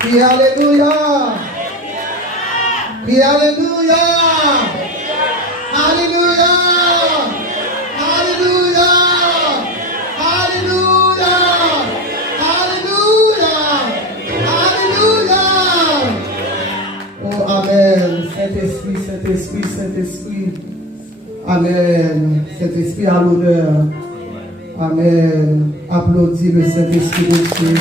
Crie Alléluia. Crie Alléluia. Alléluia. Alléluia. Alléluia. Alléluia. Alléluia. Oh, Amen. Saint-Esprit, Saint-Esprit, Saint-Esprit. Amen. Saint-Esprit à l'honneur. Amen. Applaudis le Saint-Esprit de Dieu.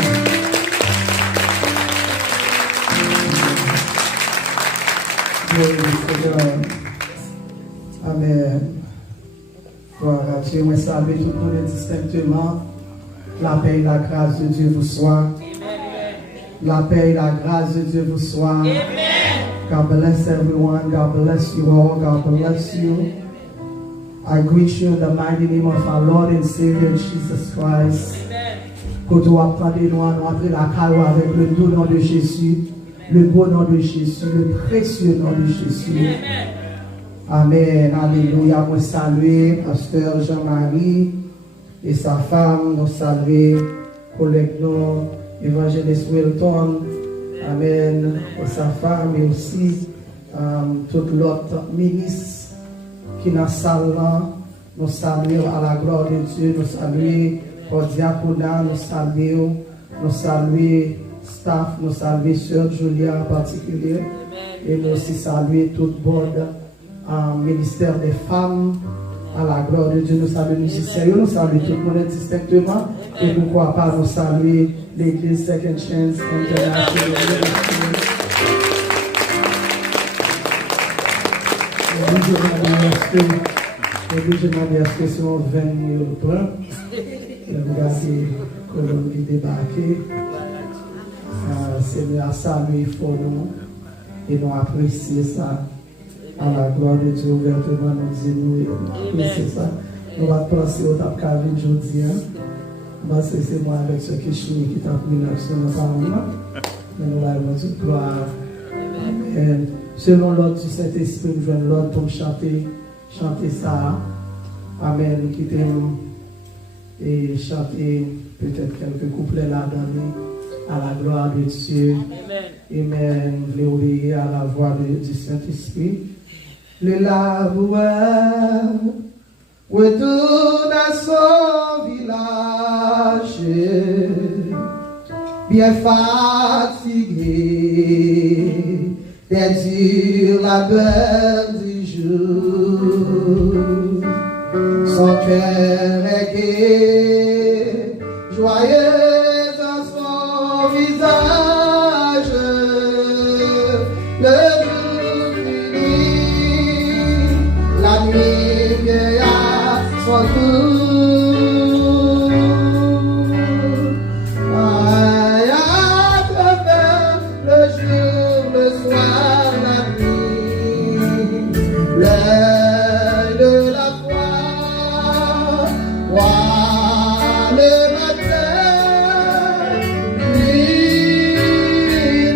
Amen. Gloire à Dieu. Moi, salue tout le monde distinctement. La paix et la grâce de Dieu vous soient. La paix et la grâce de Dieu vous soient. God bless everyone. God bless you all. God bless you. I greet you in the mighty name of our Lord and Savior Jesus Christ. Que tu attendez nous entrer la caille avec le doux nom de Jésus, le beau nom de Jésus, le précieux nom de Jésus. Amen. Alléluia. Moi saluer pasteur Jean-Marie et sa femme. Nous saluer collègue nous, évangéliste Wilton. Amen. Et sa femme et aussi tout l'autre ministre qui dans la salle, nous saluons à la gloire de Dieu, nous saluons pour diaconat, nous saluons staff, nous saluons Sœur Julia en particulier, et nous aussi saluons tout le monde ministère des femmes, à la gloire de Dieu, nous saluons les musiciens, nous saluons tout le monde distinctement, et pourquoi pas nous saluer l'église Second Chance International. Je m'en est-ce que sont 20 000 points. Regardez Colombie débarqué. C'est à ça nous il faut nous et nous apprécier ça. À la gloire de Dieu, ouvertement nous disons nous apprécier ça. Nous allons penser au tap Calvin aujourd'hui. Parce que c'est moi avec ce qui suis qui t'a pris l'action dans le Parlement. Mais nous allons toute gloire. Amen. Selon l'ordre du Saint-Esprit, nous venons l'ordre pour chanter ça. Amen. Quitter et chanter peut-être quelques couplets là-dedans à la gloire de Dieu. Amen. Vous voulez obéir à la voix du Saint-Esprit. Le laboureur retourne à son village, bien fatigué des durs labeurs du jour. Son cœur est gai, joyeux dans son visage. Le jour fini, la nuit vient à son tour. À travers le jour, le soir, la nuit, l'œil de la foi, voit le matin,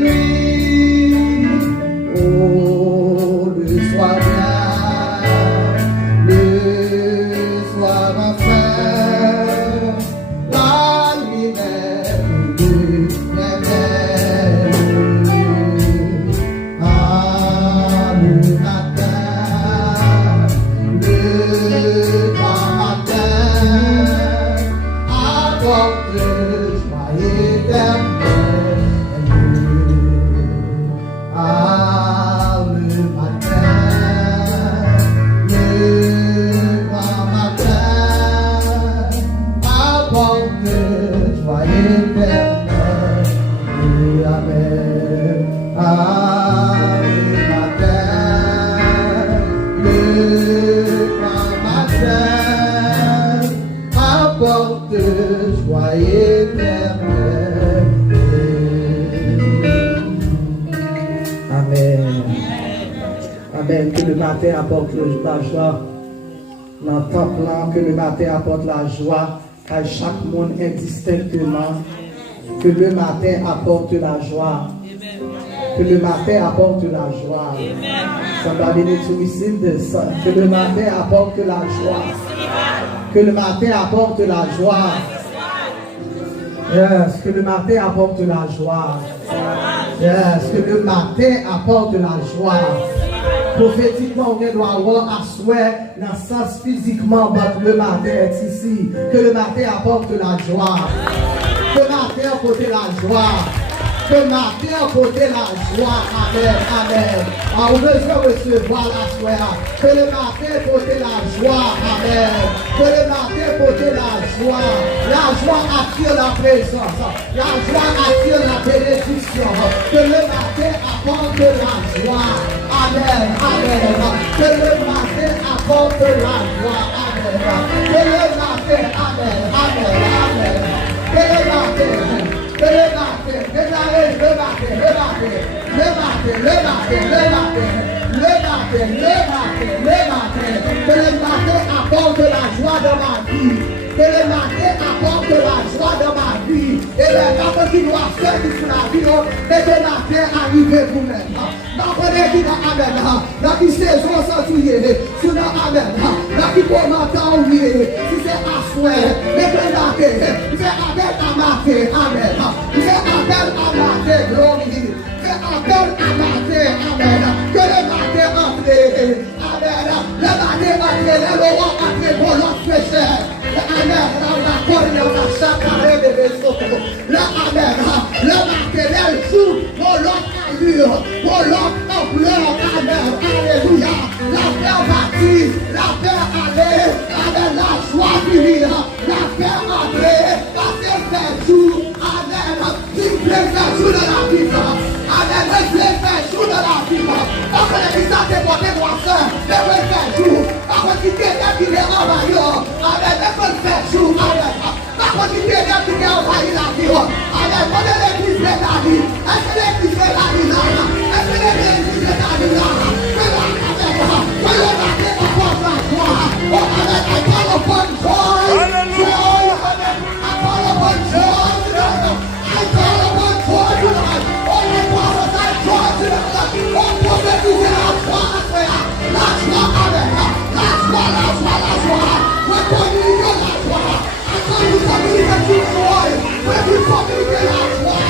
nuit, oh, le soir vient, le soir enfin, la lumière de l'éternel. Ah, le matin, le grand matin, apporte joie éternelle. Ah, le matin, le grand matin, apporte joie éternelle. Amen. Ah, le matin, le grand matin, apporte joie éternelle. Amen. Amen. Que le matin apporte la joie. Dans le temple, que le matin apporte la joie à chaque monde indistinctement. Que le matin apporte la joie. Que le matin apporte la joie. Somebody need to receive this. Que le matin apporte la joie. Que le matin apporte la joie. Yes, que le matin apporte la joie. Yes, que le matin apporte la joie. Prophétiquement, on doit avoir à souhait dans le sens physiquement, le matin est ici. Que le matin apporte la joie. Que le matin apporte la joie. Que le matin apporte la joie. Amen, amen. On veut recevoir la joie. Que le matin apporte la joie. Amen. Que le matin apporte la joie. La joie attire la présence. La joie attire la bénédiction. Que le matin apporte la joie. Amen, amen. Que le matin apporte la joie. Amen. Que le matin, amen, amen, amen. Que le matin. Que le matin, que le matin apporte la joie dans ma vie. Que le matin apporte la joie dans ma vie. Et les gens qui doivent faire sur la vie, et le matin arriver vous-même. Dans amen. Dans qui saison sans souiller, sur le amen. Dans qui commentaire oublié, si c'est à souhait, mais que le matin, c'est avec à matin, amen. C'est appel à matin, glorie. C'est appel à matin, amen. Que le matin entre, amen. Le matin entre, le roi entre, pour l'autre pécheur. Amen. Le amen. Le matin, le jour, pour l'autre allure, pour l'autre ampleur, amen. Alléluia. La paix bâtie, la paix allée, amen. La joie finir, la paix entrée, la paix fait jour, amen. Tu plais faire jour de la vie, amen. Tu plais faire jour de la vie. Parce que les visages des beautés noirceurs, les plais faire jour. Parce que tu t'es qui est envahi, amen. Les plais faire jour, amen. Parce que tu t'es qui est envahi la vie, amen. Quand l'église est la vie, est-ce que l'église est la vie là? Est-ce que l'église est la vie là? Que le matin apporte la joie. Oh, amen. I call upon joy. Joy, amen. I call upon joy. I call upon joy tonight. Oh, my prophesy joy tonight. Oh, prophétiser la joie, frère. La joie, amen. La joie, la joie, la joie. We communiquer la joie. I call you communicate to joy. When you communicate la joie.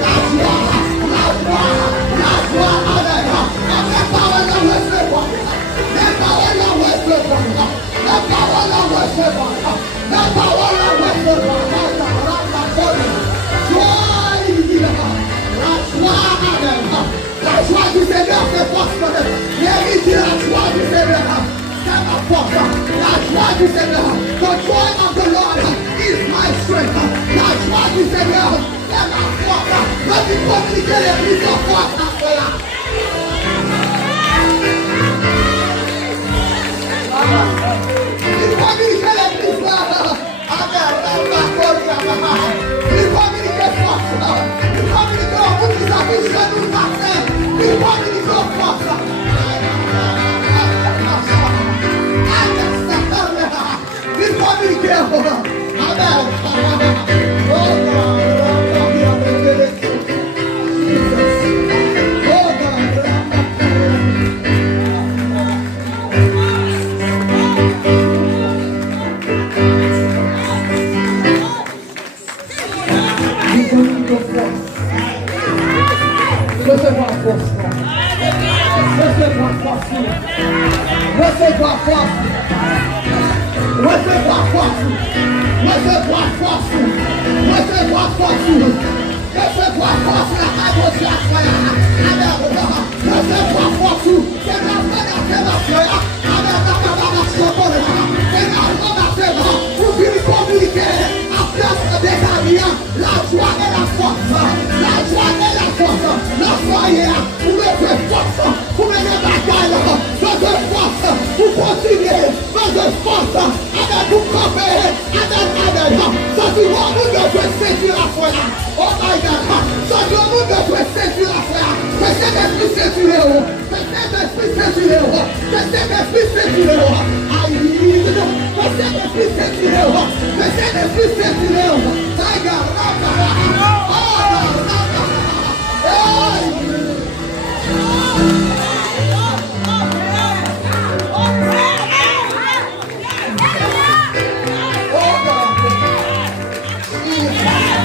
La joie, la joie, la joie, amen. Amen. Power la recevoir. La power la recevoir. La power la recevoir. La power la recevoir. La joie du Seigneur fait force. Mérite la joie du Seigneur. C'est ma force. La joie du Seigneur. The joy of the Lord is my strength. La joie du Seigneur, c'est ma force. Vas-y communiquer les prises de force à cela. Il communique les prises là. Il communique force. Il communique au bout des amis, je nous attends. Il communique force. Il communique. Amen. Recevoir force. Recevoir force. Recevoir force. Recevoir force. Recevoir force. Recevoir force. Recevoir force. La atmosphère. Recevoir force. C'est la frère. Pour communiquer à place des amis. La joie et la force. La joie et la force. La joie pour mettre force. Pour mener bataille. De force. Pour continuer. De force. Avec pour camper. Avec. Ça dit, nous devons saisir la foi. Oh my God. Ça dit, nous devons saisir la foi. Que cet esprit saisir. Que cet esprit saisir. Que cet esprit saisir. Aïe. Que cet esprit saisir. Que cet esprit saisir. My God.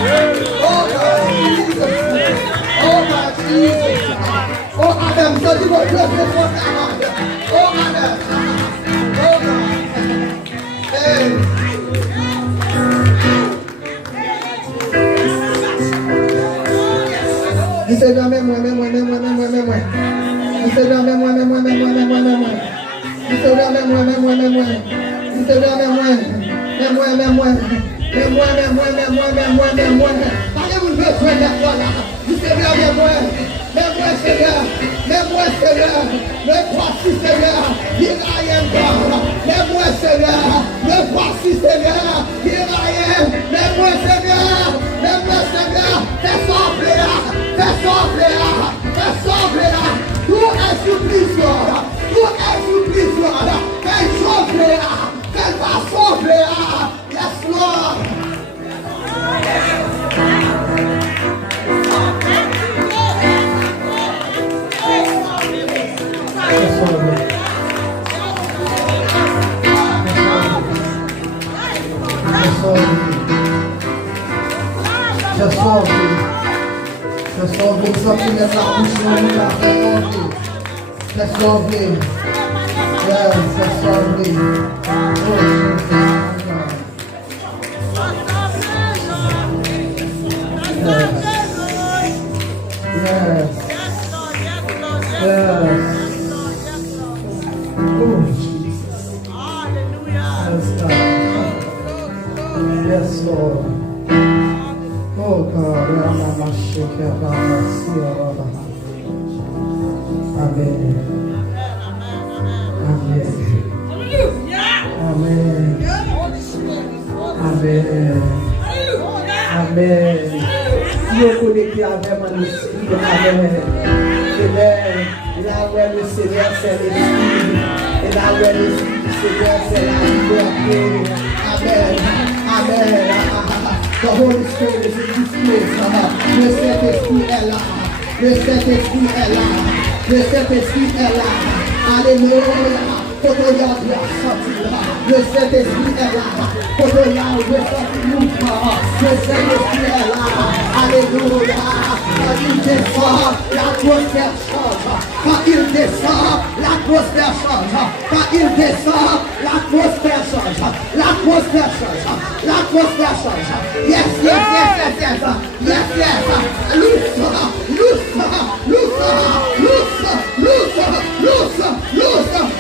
Yeah. lever ton talent. Oh, amen. Oh, non. Hey. Il se donne même moi. Il se donne même moi. Il se donne même moi. Il se donne même moi. Parlez-vous de besoin d'être là. Il se donne même moi. Même moi, Seigneur. Me voici, Seigneur. Here I am, God. Même moi, Seigneur. Me voici, Seigneur. Here I am. Même moi, Seigneur. Fais sortir là. Tout est supplice. Quelle chose là. Quelle façon là. Yes, Lord. Je sauve sorti de la bouche, je sauve. Yes, je sauve. Yes. Oh, Jesus. Yes, Lord. Oh God, Amen. Si vous connectez avec mon esprit, là où le Seigneur c'est l'esprit, et là où l'esprit du Seigneur c'est la liberté. Amen. The Holy Spirit is in this place. Le Saint-Esprit est là. Le Saint-Esprit est là. Alléluia. Kotoya doit sortir. Le Saint-Esprit est là. Kotoya doit sortir. Le Saint-Esprit est là. Alléluia. Quand il descend, l'atmosphère change. Quand il descend, l'atmosphère change. Quand il descend, l'atmosphère change. L'atmosphère change. L'atmosphère change. Yes. Loose.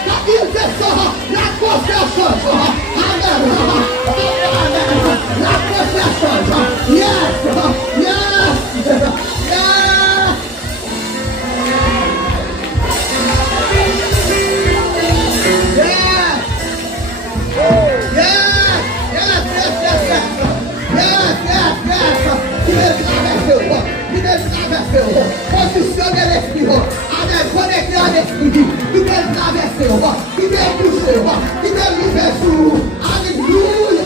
Quand il descend, l'atmosphère change. Amen. L'atmosphère change. Yes. Positionnez l'esprit, Amen, connectez à l'esprit, il va traverser, il va toucher, il va livrer sur, Alléluia.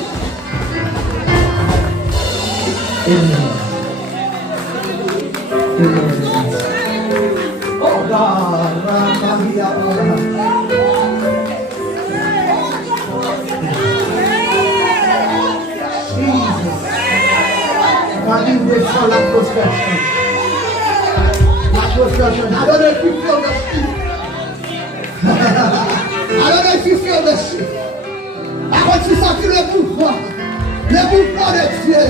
Oh God, Maria, quand il descend l'atmosphère, I don't know if you feel the shift. I don't know if you feel the shift. I want you to sentir le mouvement de Dieu.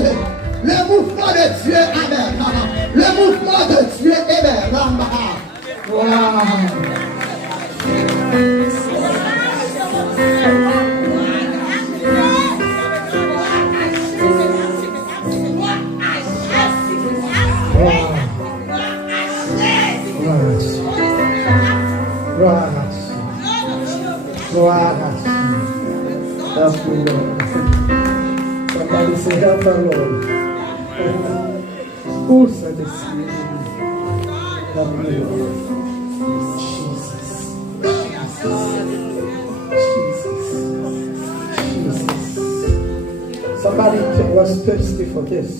Le mouvement de Dieu, amen. Le mouvement de Dieu, amen. Wow. Help me, Lord. Somebody say, help our Lord. Who said this? Help me, Lord. Jesus. Somebody was thirsty for this.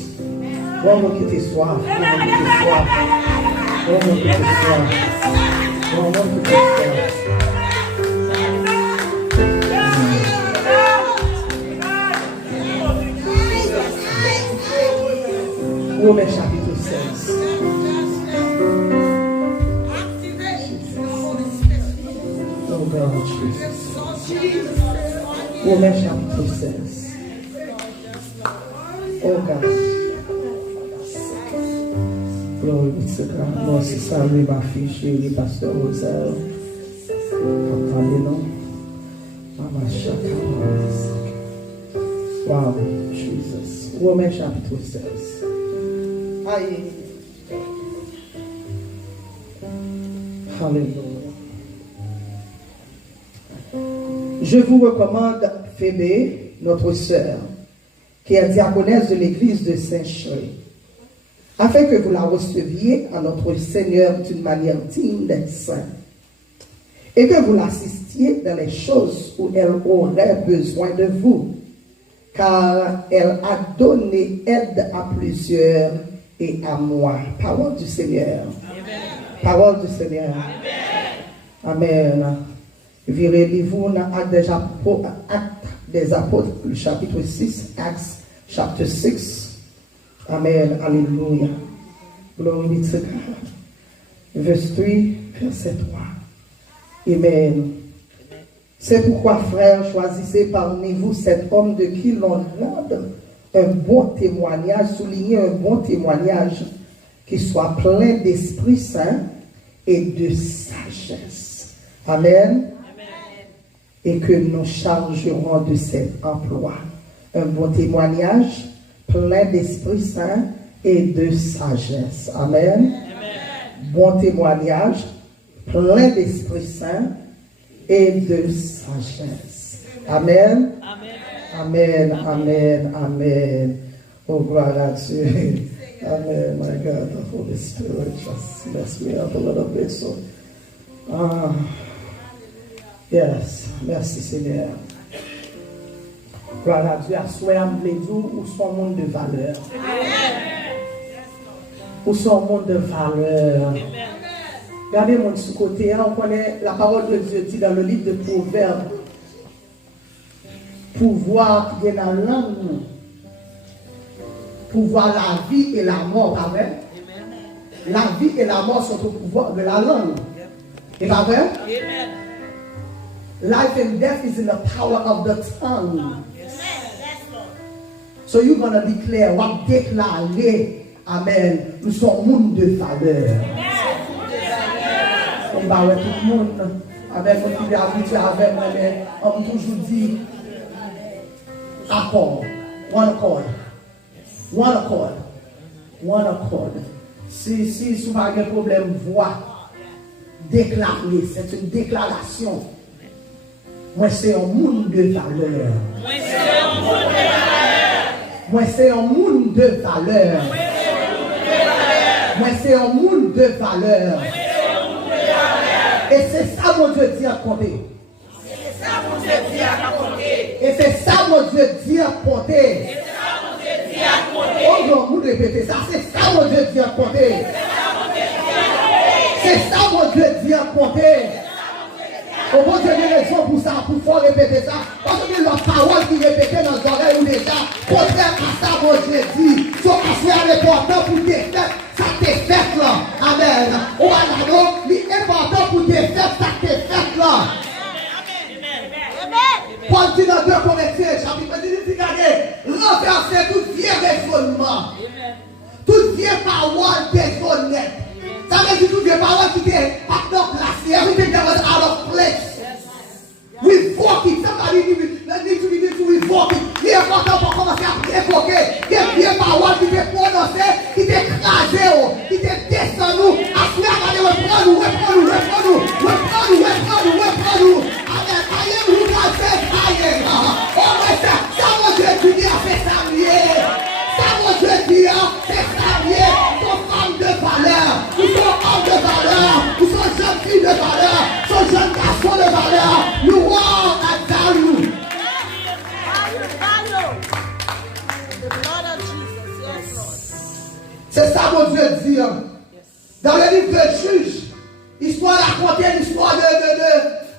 Vamos quitter soif. Romains chapitre 16. Romains chapitre 16. Oh God. Glory be to God. Moi, c'est ça, ma fille, chérie, pasteur Rosel. Attendez-nous. Maman, chacun. Wow, Jesus. Romains chapitre 16. Aïe. Alléluia. Je vous recommande Phébé, notre sœur, qui est diaconesse de l'église de Saint-Chouet, afin que vous la receviez à notre Seigneur d'une manière digne d'être saint, et que vous l'assistiez dans les choses où elle aurait besoin de vous, car elle a donné aide à plusieurs et à moi. Parole du Seigneur. Amen. Parole du Seigneur. Amen. Amen. Virez-vous dans Actes des Apôtres, le chapitre 6, Acts chapter 6. Amen. Alléluia. Glory be to God. Verse 3, verset 3. Amen. C'est pourquoi, frères, choisissez parmi vous cet homme de qui l'on rende un bon témoignage, soulignez un bon témoignage, qui soit plein d'Esprit Saint et de sagesse. Amen. Et que nous chargerons de cet emploi. Un bon témoignage, plein d'Esprit Saint et de sagesse. Amen. Amen. Bon témoignage, plein d'Esprit Saint et de sagesse. Amen. Amen. Amen. Amen. Oh, gloire à Dieu. Amen. My God, the Holy Spirit, just bless me up a little bit. So, yes, merci Seigneur. Gloire à Dieu. Où son monde de valeur. Où son monde de valeur. Regardez mon sous côté, on connaît la parole de Dieu dit dans le livre de Proverbes. Pouvoir qui est dans la langue. Pouvoir la vie et la mort, pas vrai? La vie et la mort sont au pouvoir de la langue. Et pas vrai? Life and death is in the power of the tongue. So you're going to declare, what déclarer, amen, nous sommes monde de valeur. On va voir tout le monde, avec mon qui est habitué avec moi, mais on toujours dit, accord, one accord, one accord, one accord. Si vous avez un problème, voix, déclarer, c'est une déclaration. Moi, c'est un monde de valeur. Moi, c'est un monde de valeur. Moi, c'est un monde de valeur. Et c'est ça, mon Dieu, dit à compter. Et c'est ça, mon Dieu, dit à compter. Oh non, vous répétez ça. C'est ça, mon Dieu, dit à compter. C'est ça, mon Dieu, dit à compter. Au bon Dieu, il y a raison pour ça, pour faut répéter ça. Parce que la parole qui répétait dans les oreilles ou déjà, contraire à ça, mon Dieu dit, soit assuré important pour tes fêtes, ça t'est fait là. Amen. Ou alors, l'important pour tes fêtes, ça t'est fait là. Paul dit dans 2 Corinthiens, chapitre 10, regardez, renverser tout vieux raisonnement, toute vieille parole déshonnête. Ça veut dire toutes les paroles qui étaient pas dans place. Everything that was out of place. Revoke it. Somebody need to revoke it. Il est important pour commencer à révoquer des vieilles paroles qui étaient prononcées, qui étaient écrasées, qui étaient descendues. Après, reprends-nous. Amen. Aïe, oh, mais ça, mon Dieu, tu dis, c'est ça lié. Ça, mon Dieu, dit, c'est ça lié. Ton femme de valeur. Nous sommes hommes de valeur. Nous sommes jeunes filles de valeur. Nous sommes jeunes garçons de valeur. Nous all at value. C'est ça, mon Dieu, dit. Dans le livre de Juges, histoire racontée l'histoire de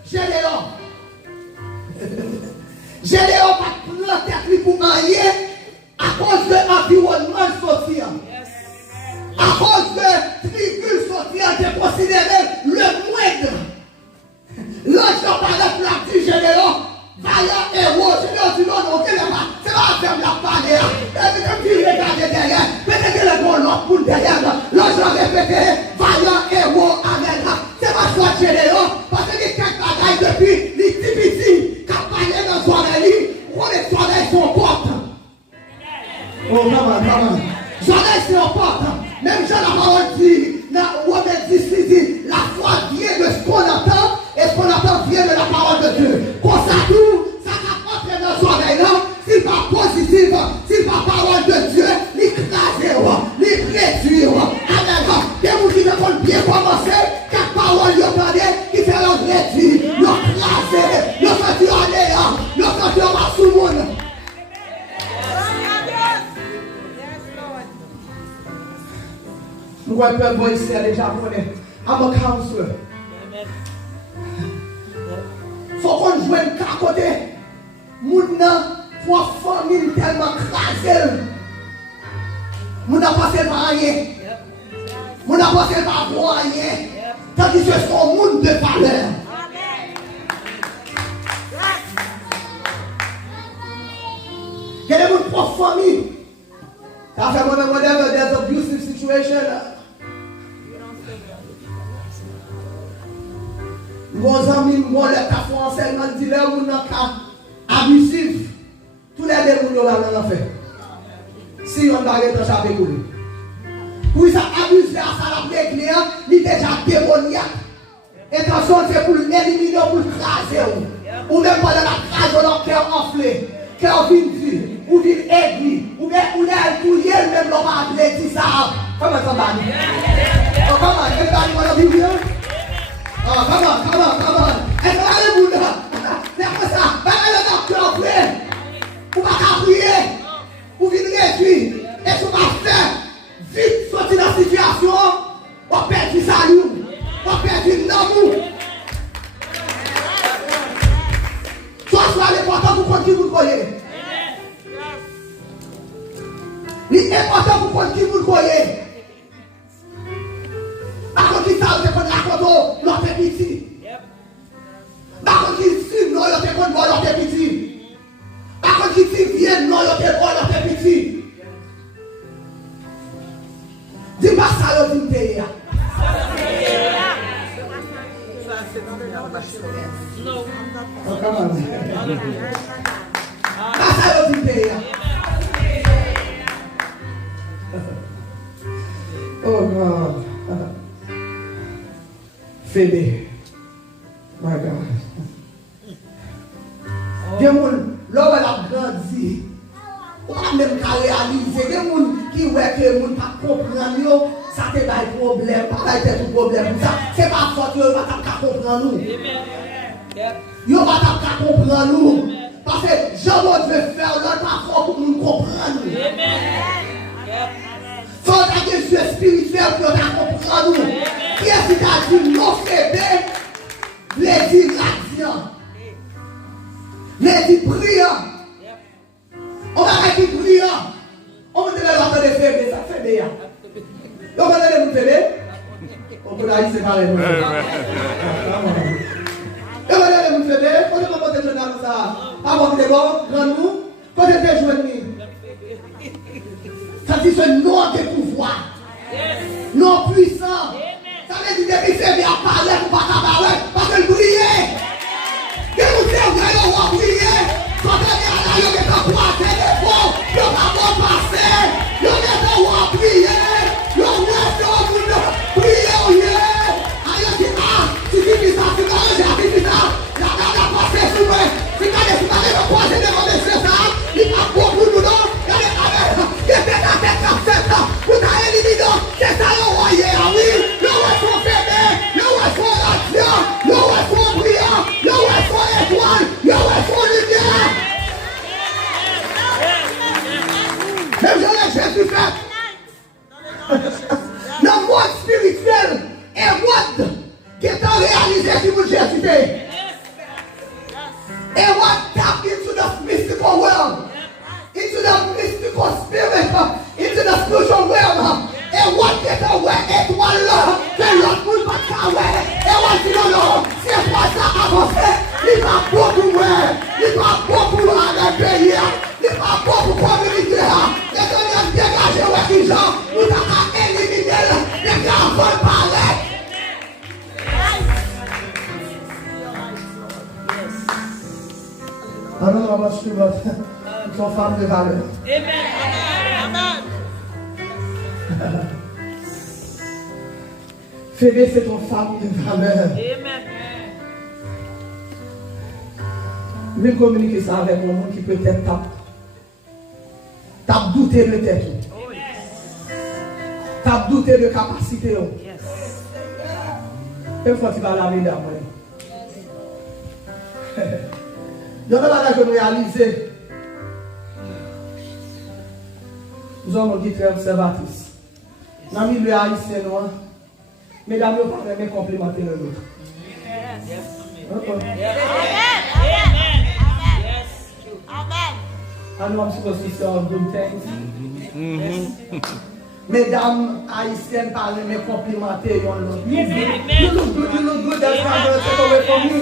Gédéon. Gédéon va planter pour marier à cause de l'environnement social. À cause de tribus sociales qui considéré le moindre. L'ange par la plaque du Gédéon voyez peur, vous ici, les Japonais. I'm a counselor. Faut qu'on joue à côté. Moun nan, trois familles tellement crasées. Moun nan passé par rien. Moun nan passé par rien. Tandis que son monde de valeur. Quel est mon propre famille? After whenever there's abusive situation, vos amis, moi, les cas français, ils disent là, mon cas abusif. Tous les deux, mon là, on fait. Si on va aller dans sa pécule. Pour ça, abuser à ça, la client, il est déjà démoniaque. Intention, c'est pour l'éliminer, pour le craser. Ou même pendant la crase, on a cœur enflé, cœur vide. Ou vide aigri, ou bien tout lié, même l'homme a appelé ça. Comment ça va? Oh, comment? Everybody want to be here? Oh, come on. Et là, le monde, c'est comme ça. Le docteur fait. Ou pas prier. Ou vide réduire. Et ce qu'on va faire, vite sortir dans la situation, on perd du salut, on perd du amour. Soit l'important pour continuer vous connaître. L'important pour qu'on qui vous le croyez. Par contre, qui ça, vous êtes raconté l'autre petit. Par contre, qui suit, non, l'autre contre moi, l'autre petit. Par contre, qui dit vient, non, l'autre petit. Dis-moi ça, l'autre pays. Non. Pas ça, l'autre pays. Oh God. Fede. My God. Des gens, là où elle a grandi, on a même qu'à réaliser. Des gens qui voient que les gens ne comprennent pas, ça c'est pas un problème. Pas un problème. C'est pas faute, ils ne vont pas comprendre nous. Ils ne vont pas comprendre nous. Parce que Jean-Claude veut faire notre parcours pour nous comprendre. Faut que des yeux spirituels pour nous comprendre. Qui est-ce qui a dit non fébé? Les dits radiants. Les dits brillants. On va arrêter brillant. On va donner l'ordre de fébé. Ça fait bien. On va donner nous fébé. On peut aller séparer nous. On va donner nous fébé. On va monter le dans ça. Avant de voir, grand nous. Quand je fais jouer ça dit ce nom de pouvoir, non puissant. Ça veut dire que c'est bien parler ou pas parler, parce que le briller. Que vous servez, on va briller. Quand on est à la gueule, on va croiser les fonds, on va pas passer. On va briller. On va briller. Aïe, tu dis ça, tu vas dire ça. La passer sur moi. Si tu as des croiser les fonds, il y a beaucoup de gens. Vous avez éliminé, c'est ça le royaume, oui. Le roi faible, le roi l'action, le roi brillant, le roi étoile, le roi lumière. Même je l'ai Jésus fait. Le monde spirituel est monde qui est réalisé sur vous Jésus fait. Et what tap into the mystical world, into the mystical spirit, into the spiritual realm. Et what est étoile là, que l'autre monde pas savoir. Et what dit non, c'est pas ça avancer. Il va beaucoup moins, il va beaucoup loin dans le pays, il va beaucoup communiquer. Les gens dégagés avec les gens, nous avons éliminé les gens vont parler. Alors, on va suivre son femme de valeur. Amen. Fébé, c'est ton femme de valeur. Amen. Je vais communiquer ça avec un monde qui peut-être t'a douté de tête. T'a douté de capacité. Une fois tu vas la vie d'après. Il y a un que nous réaliser. Nous avons dit très observatrice. Dans le milieu haïtien, mesdames, vous ne pouvez pas complimenter l'autre. I know I'm supposed to say all good things. Mesdames haïtiennes parlent me complimenter l'autre. You look good, that's not going to take away from me.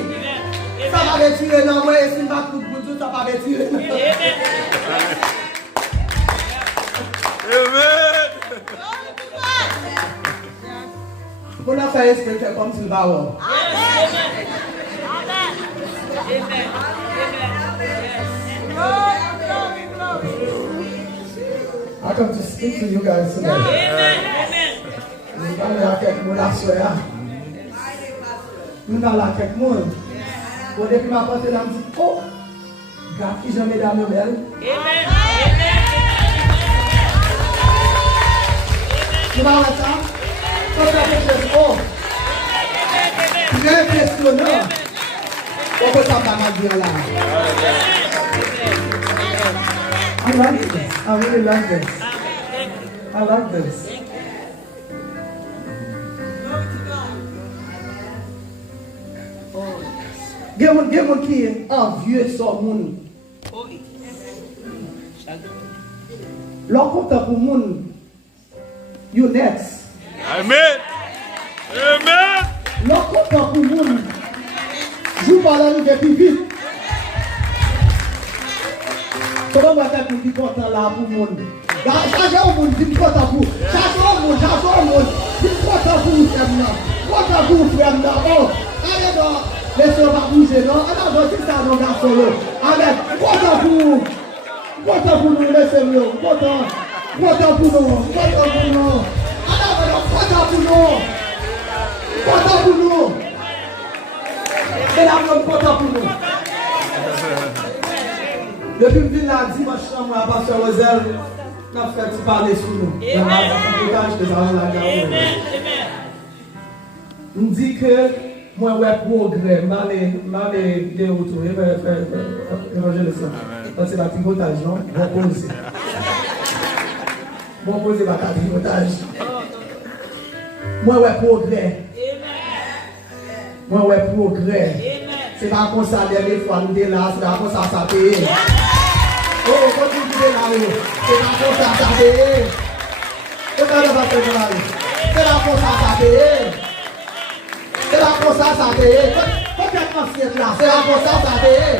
Ça va retirer dans moi et si je ne vais pas tout, ça va retirer. Amen. Pour nous faire respecter comme tu le vas voir. Amen. I come to speak to you guys today. Nous allons à quelques mots là, soya. Nous allons à quelques mots. Au début, ma porte là, me dit, oh, gars qui j'en ai dans mes belles. Tu vas à ça? Quand tu as quelque chose, oh, très impressionnant. Pourquoi ça va mal dire là? I like this. I really like this. I like this. Gen qui est envieux sur moun. L'on compte pour moun. You next. Amen. Amen. L'on compte pour moun. Jou pas la rive plus vite. Comment va faire pour qui content là pour moun? Chaque au moun dit content pour. Chaque au moun dit content pour frère là. Content pour frère là. Oh, allez donc. Laissez pas bouger, non? On a dit ça dans la solo. Amen. Content pour nous, laissez-nous. Content pour nous. Content pour nous. Content pour nous. C'est la même content pour nous. Depuis que je viens là, dimanche, je suis à Pasteur Rosel, je vais faire parler sur nous. On dit que moi, ouais, progrès, m'allez de retour, je vais faire évangélisation. Parce que c'est la pivotage, non? Bon poser la pivotage. Moi, ouais, progrès. Moi, ouais, progrès. C'est pas comme ça, les fois, nous sommes là, c'est pas comme ça, ça paye. Oh, continue de là, c'est pas comme ça, ça paye. C'est pas comme ça, ça paye. C'est là pour ça, ça paye. Peut-être ancien là, c'est là pour ça, ça paye.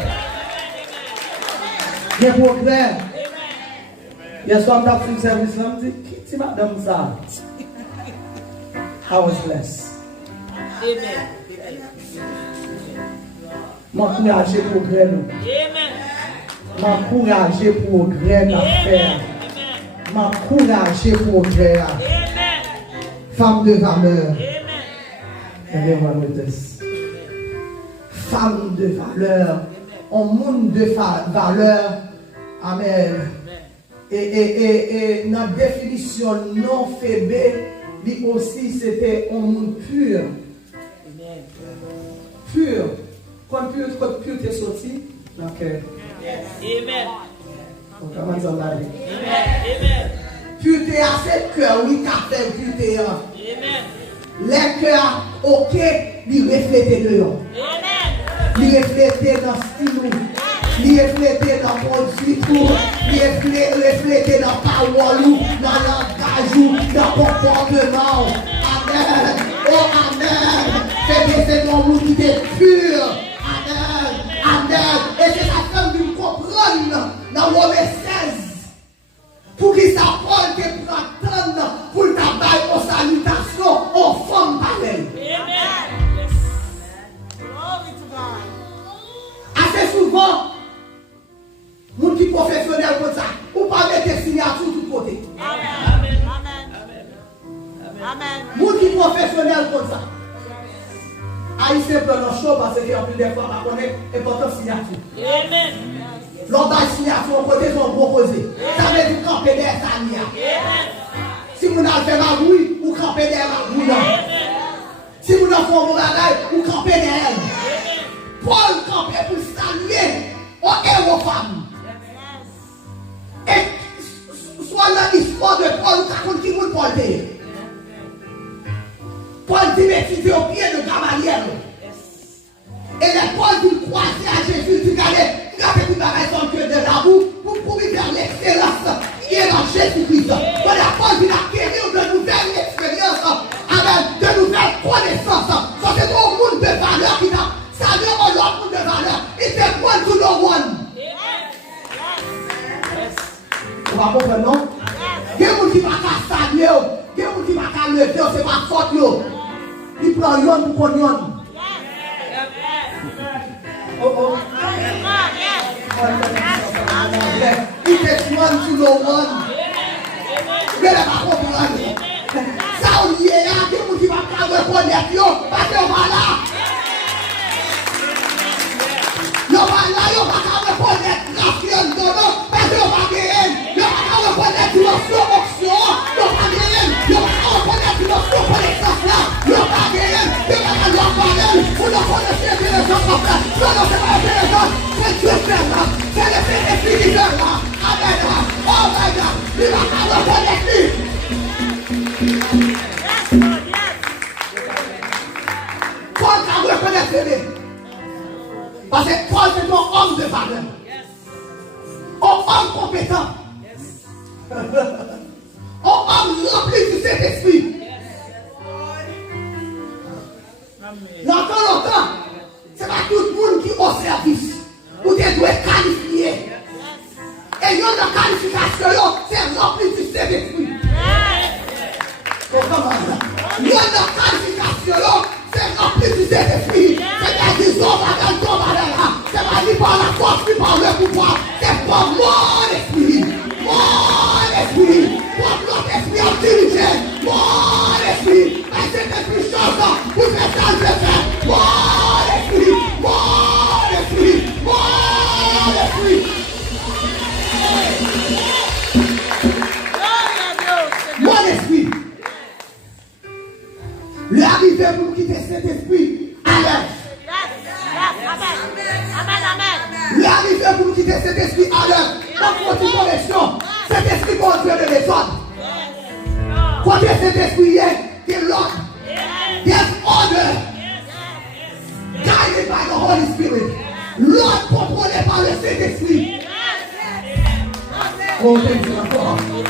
Les progrès. Hier soir, je suis fait le service, je me dis, qui c'est madame ça? I was blessed. Amen. M'encourager progrès nous. M'encourager progrès dans faire. M'encourager progrès. Femme de valeur. Femme de valeur, un monde de valeur. Amen. Et notre définition non faible, lui aussi c'était un monde pur. Pur. Quand pur t'es sorti, donc. Amen. On commence à aller. Amen. Pureté à ce cœur, oui, qu'a fait pureté. Amen. Les cœurs, ok, ils reflètent dehors. Ils reflètent dans le style, ils reflètent dans le produit, ils reflètent dans la parole, dans le langage, dans le comportement. Amen. Oh, amen. C'est ton monde qui est pur. Amen. Amen. Et c'est la femme qui me comprend dans Romains 16. Pour qu'il s'apprenne que pour attendre, pour le travail, en salutation, en forme pareille. Amen. Glory to God. Assez souvent, mon qui professionnel comme ça, ou pas mettre signature de tout côté. Amen. Amen. Mon qui professionnel comme ça. Haïtien prend un show parce qu'il y a plus de fois à connaître l'importance de signature. Amen. L'autre signature, côté sont proposés. Ça veut dire camper derrière sa nia. Si vous n'avez fait la bouille, vous campez derrière la bouille. Si vous n'avez fait un bagage, vous campez derrière. Paul campait pour saluer aux héros femmes. Et soit dans l'histoire de Paul, vous racontez qui vous Paul. Paul dit mettez au pied de Gamaliel. Et les Paul dit croisez à Jésus, dit regardez, regardez toute la raison que de l'amour pour courir vers l'excellence qui est dans Jésus-Christ. Quand la Paul dit acquérir de nouvelles expériences, avec de nouvelles connaissances. Ça c'est un monde de valeur qui a salué un autre monde de valeur. It's a one to no one. On va comprendre, non? Il y a des gens qui ne vont pas saluer, il y a des gens qui ne vont pas lever, c'est pas faute. Il prend yon pour qu'on yon. Oh. It takes one to know one. Mais là, par contre, ça, on y est là, il y a des gens qui ne vont pas reconnaître, parce qu'on va là. On va là, on va pas reconnaître la fiole de l'eau, parce qu'on va gagner. On va pas reconnaître l'option, on va gagner. On va pas reconnaître l'option pour les choses là. On va gagner. On va pas leur parler. On va connaître les gens comme ça. Non, c'est pas les gens. C'est Dieu qui fait là. C'est le Saint-Esprit qui fait là. Amen. Oh my God. Il va pas reconnaître lui. Paul va reconnaître lui. Parce que Paul c'est un homme de valeur. Un homme compétent. Un homme rempli du Saint-Esprit. Longtemps, c'est pas tout le monde qui est au service. Vous devez être qualifié. Et il y a une qualification, c'est rempli du Saint-Esprit. Il y a une qualification, c'est rempli du Saint-Esprit. C'est-à-dire, on va dans ton valeur. C'est pas ni par la force, ni par le pouvoir. C'est par mon esprit. Mon esprit. Pour notre esprit en dirigé. Mon esprit. Et cet esprit changeant. Vous faites ça, je fais. Mon esprit. Mon esprit. Mon esprit. Mon esprit. L'arrivée pour nous quitter cet esprit à l'heure. L'arrivée pour nous quitter cet esprit à l'heure. Dans votre connexion, cet esprit conduit de désordre. Quand cet esprit est l'ordre. There's order. Guided by the Holy Spirit. L'ordre contrôlé par le Saint-Esprit.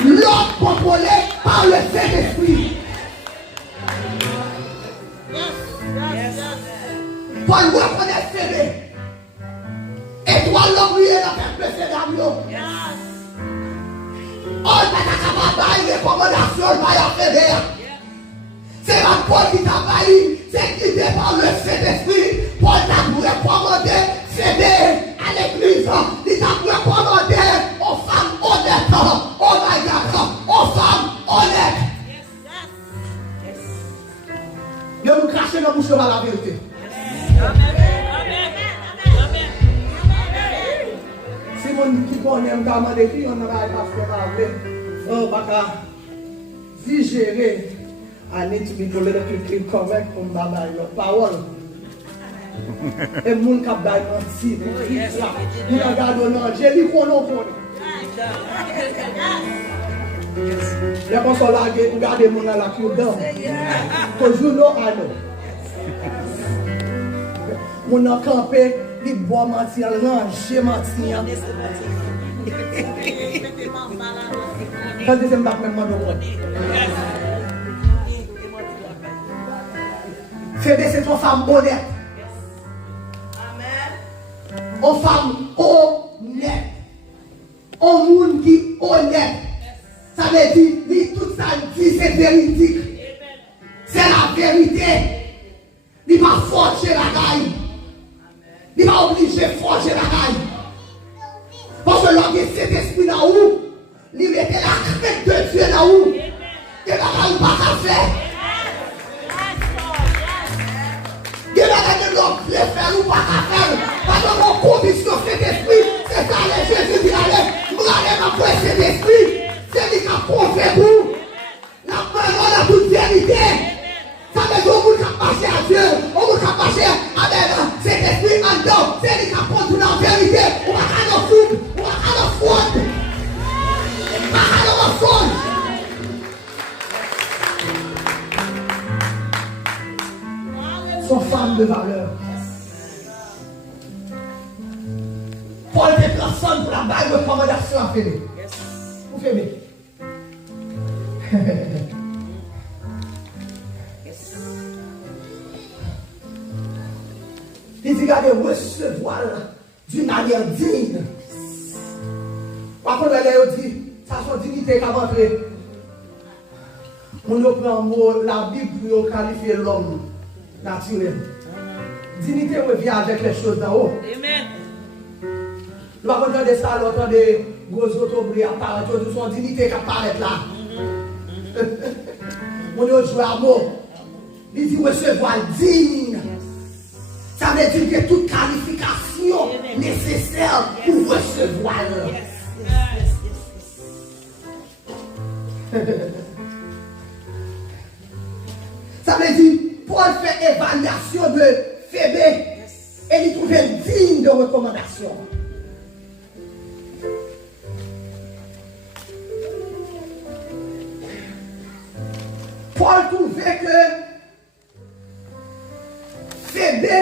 L'ordre contrôlé par le Saint-Esprit. Paul reconnaît CV. Étoile l'oublié dans quelques scénarios. On t'a capable de recommandations par la fédère. C'est la Paul qui t'a failli. C'est guidé par le Saint-Esprit. Paul t'a recommandé CD à l'église. Il t'a recommandé aux femmes honnêtes. Oh my God. Aux femmes honnêtes. Ne vous crachez dans la bouche de la vérité. Si mon qui connaît un gamin de filles, on n'a pas fait on va pas digérer un étude politique correct pour m'abailler la parole. Et mon cap d'ail menti, il regarde non, j'ai dit qu'on en connaît. Les consoles là, regardez mon à la cure d'homme. Because you know I know. Mon a campé, il boit mentir, ranger mentir. Quand deuxième bac même moi Fédé, c'est une femme honnête. Une femme honnête. Un monde qui est honnête. Ça veut dire, tout ça dit, c'est véridique. C'est la vérité. Il va forger la gaille. Il va obliger de forger la gaille. Parce que l'homme est cet esprit là où, il mettait la crainte de Dieu là où, il va pas faire. Il va gagner l'homme qui faire ou pas faire. Parce que mon conviction cet esprit, c'est ça les Jésus dit allez, nous allons après cet esprit. C'est lui qui a prouvé vous. La parole a toute vérité. Ça veut dire qu'on va passer à Dieu. On va passer avec cet esprit en dedans. C'est lui qui a conduit la vérité. On va aller au foot. On va aller au foot. On va aller au foot. sont femmes de valeur. Paul te personne pour la balle de recommandation à faire. Vous faites. Il dit, regardez, recevoir d'une manière digne. Par contre, il dit, ça son dignité qu'a rentré. On prend mot, la Bible pour qualifier l'homme naturel. Dignité revient avec les choses d'en haut. Amen. Nous avons entendu ça, nous avons entendu gros autobris apparaître, tout son dignité qui apparaît là. On a joué à mot. Il dit recevoir digne. Ça veut dire que toute qualification nécessaire pour recevoir. Ça veut dire, Paul fait évaluation de Phébé et il trouve digne de recommandation. Paul trouvait que Phébé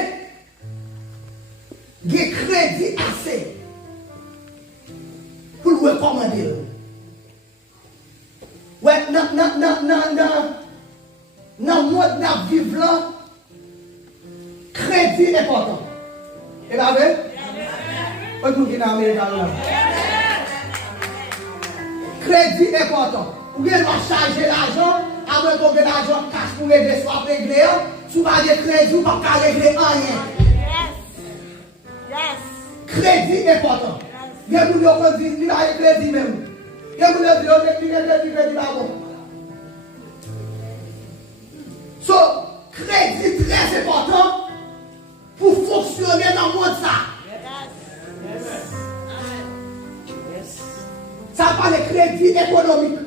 a crédit assez pour le recommander. Ouais, dans le monde de vivre là, crédit important. Et bien, vous voyez? Crédit important. Vous devez charger l'argent, avant qu'on ait l'argent cash pour régler, soit régler. Si vous avez crédit, vous ne pouvez pas régler rien. Crédit important. Il y a des gens qui disent qu'il a un crédit même. Il y a des gens qui disent qu'il a un crédit là-bas. So, crédit très important pour fonctionner dans le monde ça. Ça parle de crédit économique.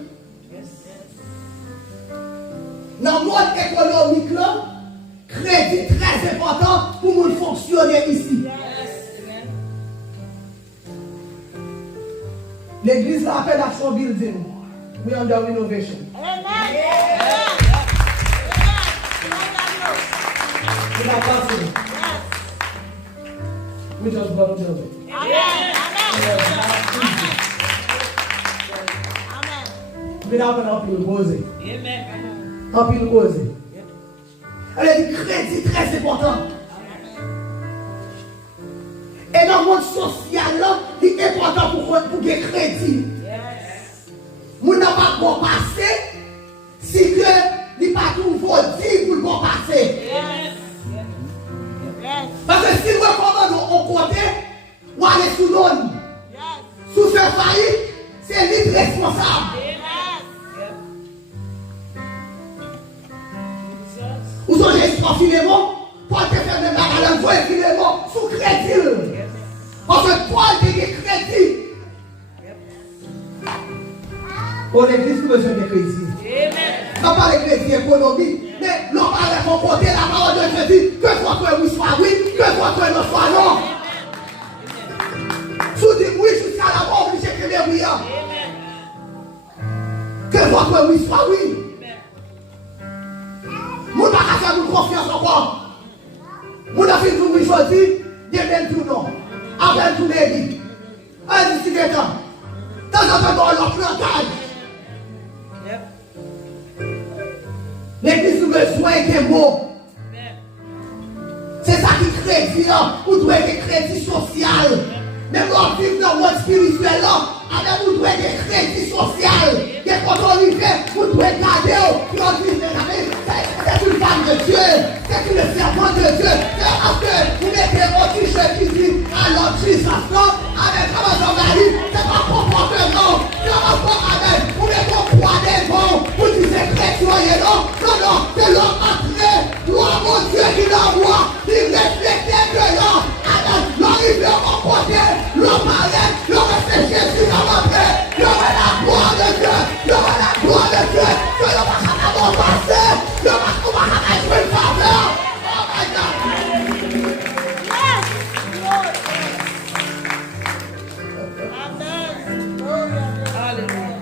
Dans le monde économique là, crédit très important pour nous fonctionner ici. L'église l'appelle Action Building. We under renovation. We just born children. We now can help you cause it. Help you cause it. Elle a dit crédit très important. Et dans le monde social, c'est important pour des crédits. Nous n'avons pas bon passé si que nous pas tout dit pour le bon passé. Parce que si nous recommandons au côté, ou aller sous l'homme, sous faire faillite, c'est lui responsable. Vous avez l'histoire finalement, Paul te fait même la voie finalement sous crédit. Parce que Paul te dit crédit. Pour l'église, nous besoin de crédit. Non pas de crédit économique, mais l'on parle de comporter la parole de Jésus, que soit que oui soit oui, que soit que non soit non. Si vous dites oui jusqu'à la mort, obligé que les oui. Que soit que oui soit oui. Nous ne pouvons pas faire confiance encore. Nous ne faisons tout aujourd'hui, il y a même tout non. Après tout les dit. Un d'ici des temps. Dans un temps, on leur plantage. L'église nous besoin des mots. C'est ça qui crédit là. Vous devez des crédits sociaux. Même quand on vit dans le monde spirituel là, avec vous devez des crédits sociaux. Et quand on y fait, vous devez garder. C'est une femme de Dieu. C'est une servante de Dieu. C'est parce que vous mettez au t-shirt qui dit alors Jesus avec Amazon Mari. C'est pas comportement. C'est rapport avec. Vous mettez au poids des bons. Vous disiez chrétien non. Non, c'est l'homme entré. Gloire mon Dieu qui l'envoie. Il respectait que l'homme. L'arrivée au côté. L'homme arrête. L'homme c'est Jésus dans ma paix. Il y aura la gloire de Dieu. Il y aura la gloire de Dieu. Que l'homme va s'en passer. L'homme va être une faveur. Oh my God. Yes, Lord. Amen. Alléluia.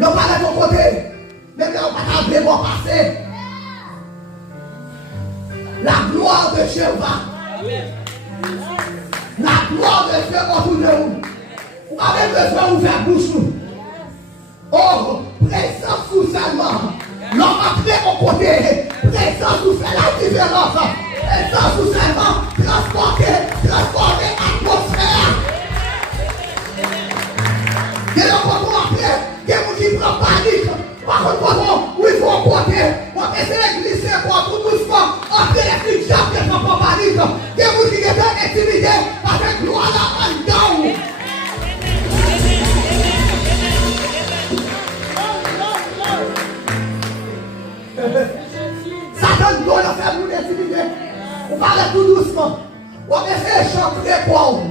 Non pas de ton côté. Même là, on va t'appeler pour passer. gloire de Dieu va. La gloire de Dieu va autour de nous. Vous avez besoin d'ouvrir bouche. Oh, présence ou seulement. L'homme après au côté. Présence ou fait la différence. Présence ou seulement. Transformer l'atmosphère. Il y a un moment après, il y a un qui prend panique. Par contre, où il faut côté, on va essayer de glisser tout doucement. Après les petits diables qui prennent panique. Il y a un qui est intimidé avec gloire là en dedans. Satan doit faire nous intimider. On parle tout doucement. On va essayer de chanter pour vous.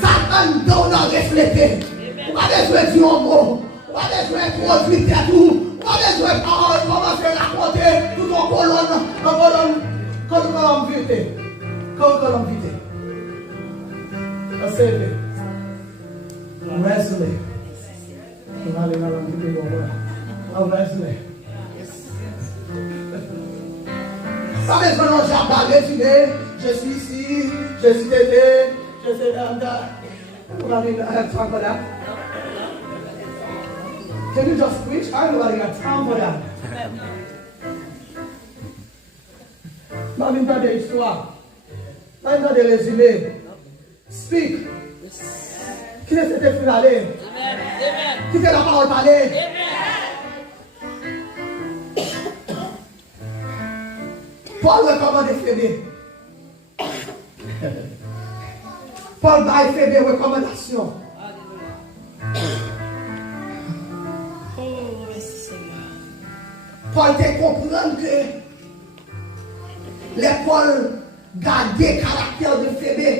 Satan doit refléter. On va besoin du mot. On va besoin de produire tout. On va besoin de commencer à raconter tout en colonne. Comme colonne vite. Comme colonne vite. Asseyez. Restez. On va aller dans la vidéo. On va rester. Pas besoin de parler, je suis ici, je suis tété, je suis là. On va aller dans la là. Can you just preach? I don't know what I got time for that. Pas des histoires. Pas des résumés. Speak. Qui est cette finale? Qui fait la parole parler? Paul recommande Phébé. Paul va Phébé recommandation. Paul te comprendre que les Paul gardaient le caractère de Phébé.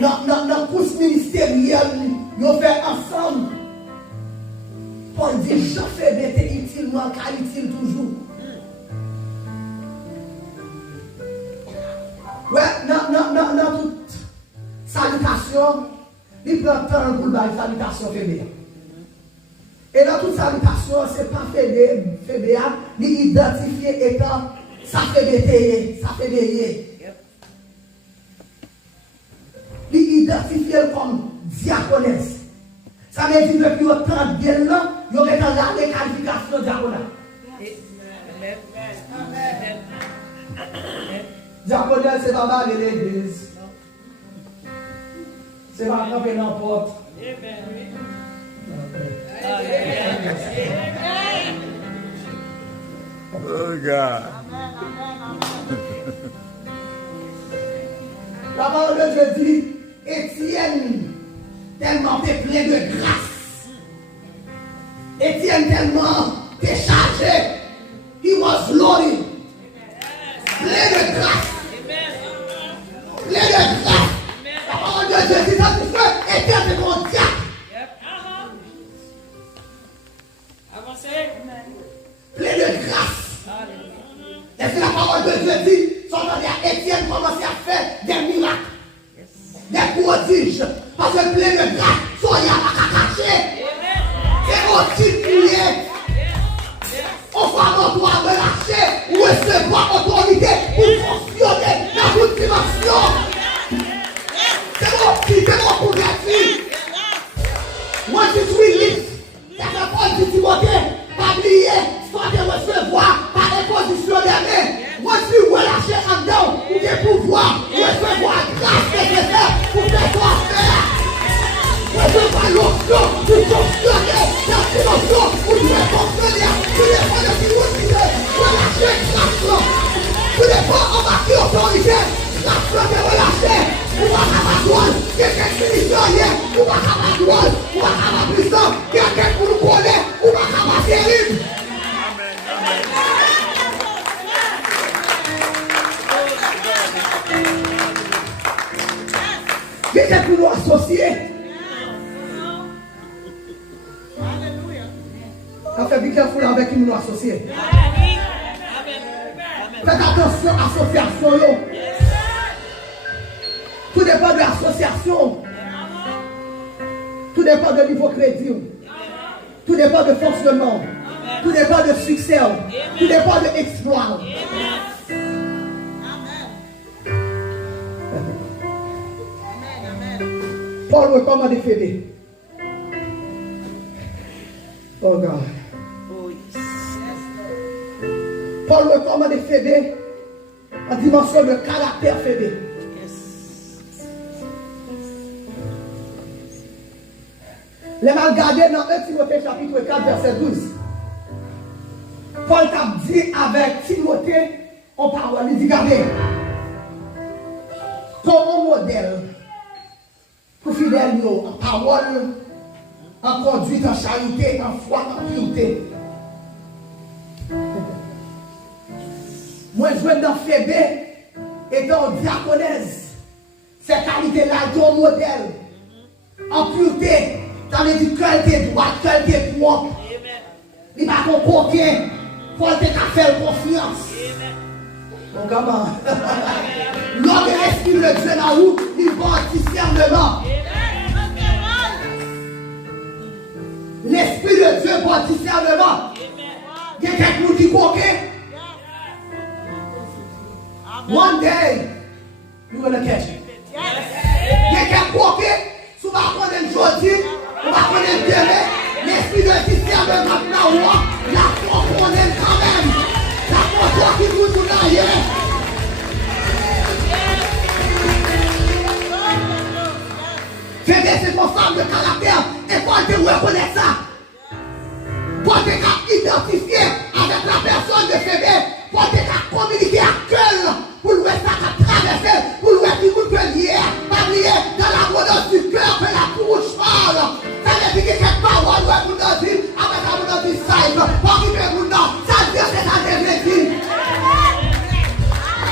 Dans le course ministériel, nous faisons ensemble. Paul dit, Jean Phébé était utilement, car utile toujours. Ouais, dans toute salutation, il prend temps pour la salutation Phébé. Et dans toute salutation, ce n'est pas Phébé, il identifié étant sa Phébé, sa Phébé. Il identifié comme diaconesse. Ça veut dire que depuis autant de bien là, il y aurait dans la qualification diaconale. Diaconale, c'est pas mal de l'église. C'est pas camper n'importe. Oh God. La parole de Dieu dit, Étienne, tellement t'es plein de grâce. Étienne tellement t'es chargé. He was loaded. Plein de grâce. Plein de grâce. La parole de Dieu dit ça, tu fais Étienne de mon diable. Avancez. Plein de grâce. Est-ce que la parole de Dieu dit, son nom Étienne commençait à faire des miracles, des prodiges, parce que plein de grâce, soyez à cacher. Et aussi prier. On va doit relâcher ou recevoir autorité pour fonctionner dans toute dimension. C'est mon petit, c'est mon progressif. Moi je suis libre. C'est la parole du Timothée. Pas oublier, soit de recevoir par imposition des mains. Moi je suis relâché en dedans pour des pouvoirs, recevoir grâce nécessaire pour faire quoi faire. Recevoir l'option pour fonctionner dans une option où tu veux fonctionner. Tu n'es pas de fidélité, relâcher grâce. Tu n'es pas embarqué autorité, grâce de relâcher. Ou pas capable, quelqu'un qui finit rien, ou pas capable, ou pas capable puissant, quelqu'un pour nous connaître, ou pas capable terrible. Quelqu'un pour nous associer. Ça fait bien careful avec qui nous associer. Faites attention à l'association. Tout dépend de l'association. Tout dépend de niveau crédit. Tout dépend de fonctionnement. Tout dépend de succès. Tout dépend de exploit. Paul recommande Phébé. Oh God. Paul recommande Phébé en dimension de caractère Phébé. Les mal gardés dans 1 Timothée chapitre 4 verset 12. Paul t'a dit avec Timothée en parole, il dit regardez, comme un modèle pour fidèle en parole, en conduite, en charité, en foi, en pureté. Moi, je veux dans Phébé et dans diaconèse. Ces qualités-là, ton modèle. En pureté, dans les qualités droites, qualités propres. Il va qu'on coquin pour te faire confiance. Mon gamin. L'homme de l'esprit de Dieu là où il va en discernement. L'esprit de Dieu va en discernement. Il y a quelqu'un qui coquin. One day, you're going to catch it. Il y a quelqu'un qui souvent on est aujourd'hui, on va connaître demain. L'esprit de discernement là-haut, la foi qu'on aime quand même. La foi qui vous tout derrière. Fais des responsables de caractère et quand tu reconnais ça, quand tu es identifié avec la personne de Phébé, quand tu es communiqué à cœur pour le ça qui a traversé, pour le qui vous peut lier, pas lier dans l'abondance du cœur que la bouche parle. Ça veut dire que cette parole doit vous dire, avec l'abondance du saïd, pour qu'il me vous non, ça veut dire que ça devrait dire.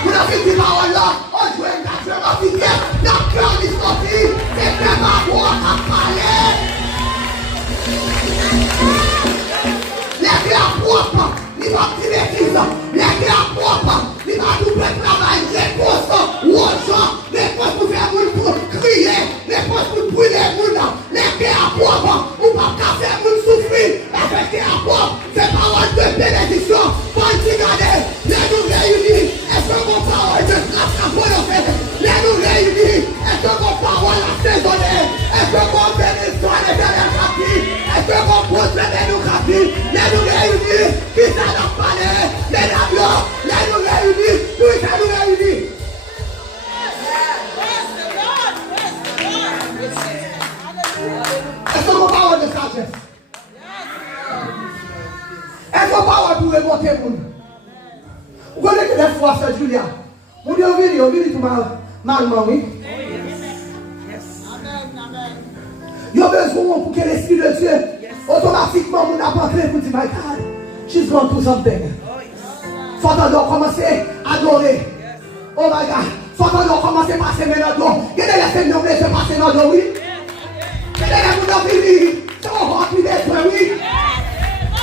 Vous n'avez dit parole là, on joue un gâteau officiel, la cœur du sorti, c'est que ma voix a parlé. Les cœurs propres, ils vont tirer l'église, les cœurs propres, ils vont tout faire travail, les postes, les postes pour faire pour crier, les postes pour brûler les gens, les cœurs propres, ou pas faire souffrir, avec les cœurs propres, c'est parole de bénédiction, pour regarder, les nous réunis, est-ce que vos paroles de grâce à vous le fait, les nous réunis, est-ce que vos paroles assaisonnées, est-ce que vos bénédictions les dernières captives, est-ce que vos postes les nous captives, les nous réunis, qui ça nous parler, les avions, les nous réunis, tout ça nous réunis. Est-ce que vos paroles de sagesse? Est-ce que vos paroles pour remonter le monde? Vous connaissez les fois, c'est Julia. Vous dites, on vit tout mal, oui. Il y a besoin pour que l'Esprit de Dieu, automatiquement, vous n'apportez pour dire, my God, she's going to something. Soit on doit commencer à adorer. Oh my God. Soit on doit commencer à passer maintenant. Il y a des seigneurs qui se passent maintenant, oui. Il y a des gens qui vivent. C'est un rempli d'esprit, oui.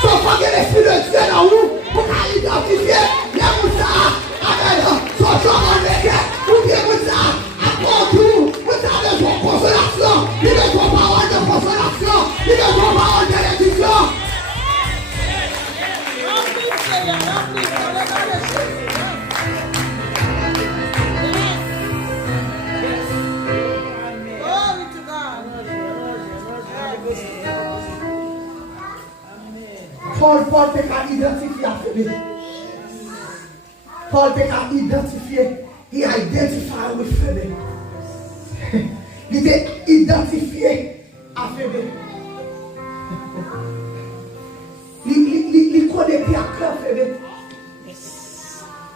Sauf que l'Esprit de Dieu là où, pour identifier les moussards avec son genre en véhicule, ou bien moussards à contour, moussards de son consolation, il de son parole de consolation, il de son parole de bénédiction. Paul peut identifier à Phébé. Paul peut identifier. Il a identifié avec Phébé. Il était identifié à Phébé. Il connecté à cœur Phébé.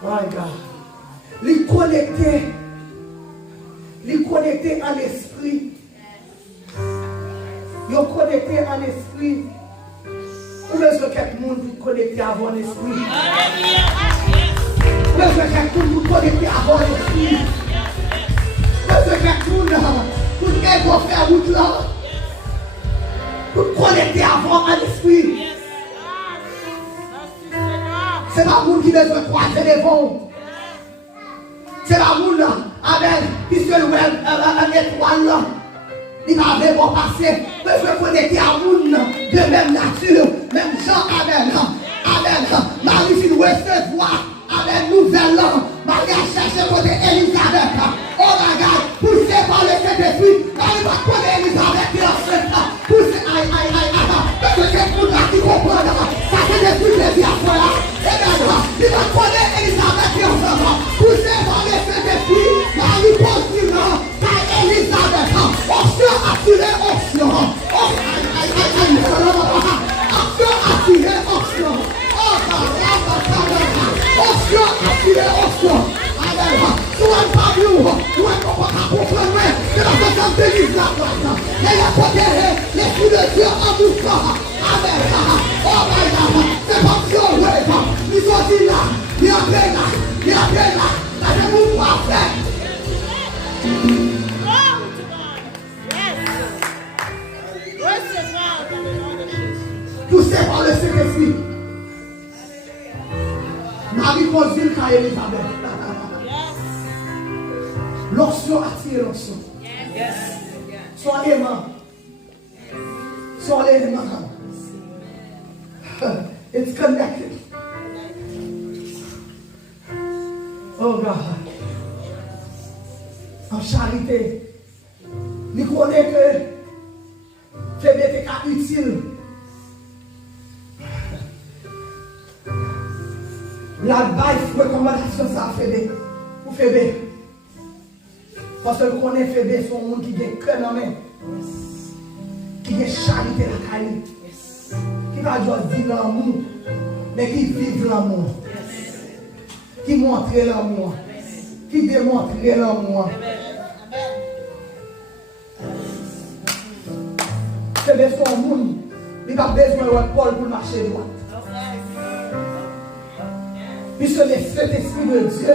My God. Il connecté à l'esprit. Il connecté à l'esprit. Où est-ce que quelqu'un peut connecter à votre esprit? Où est-ce que quelqu'un peut connecter à votre esprit? Où est-ce que quelqu'un peut faire route là? Pour connecter à votre esprit. C'est pas vous qui devez croiser les vents. C'est pas vous là. Amen. Puisque le web, un étoile là. Il va vraiment passer. Mais je connecter à vous de même nature. Même gens, amen. bénisse la droite. Et la protégé l'esprit de Dieu en bouffant. Amen. Oh my God. C'est pas si on veut. Ils sont dit là. Ils ont fait là. Ils ont fait là. Ça ne vous pas faire. Poussé par le Saint-Esprit. Marie conduit quand Elisabeth. L'onction attire l'onction. Sois aimant. Sois aimant. It's connected. Oh God. En charité, nous connaissons que faiblesse est utile. La baisse recommandation ça fait pour faire. Parce que vous connaissez Fébé, c'est un monde qui a cœur dans la main, qui a charité la caille, qui va juste dire l'amour, mais qui vit l'amour, qui montre l'amour, qui démontre l'amour. Fébé, c'est un monde, il n'a pas besoin de Paul pour marcher droit. Puisque le Saint-Esprit de Dieu,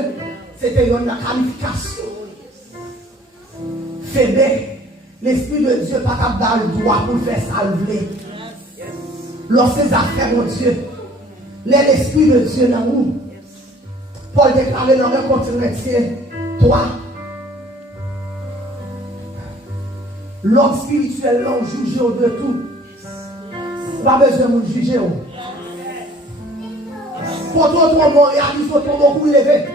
c'était une qualification. Fébé, l'Esprit de Dieu pas capable le droit pour faire salver. Lorsque ces affaires, mon Dieu, l'Esprit de Dieu dans nous. Paul déclarait dans le continent, toi, l'homme spirituel, l'homme jugé de tout. Pas besoin de juger. Pour toi, mon réalise ton mot pour lever.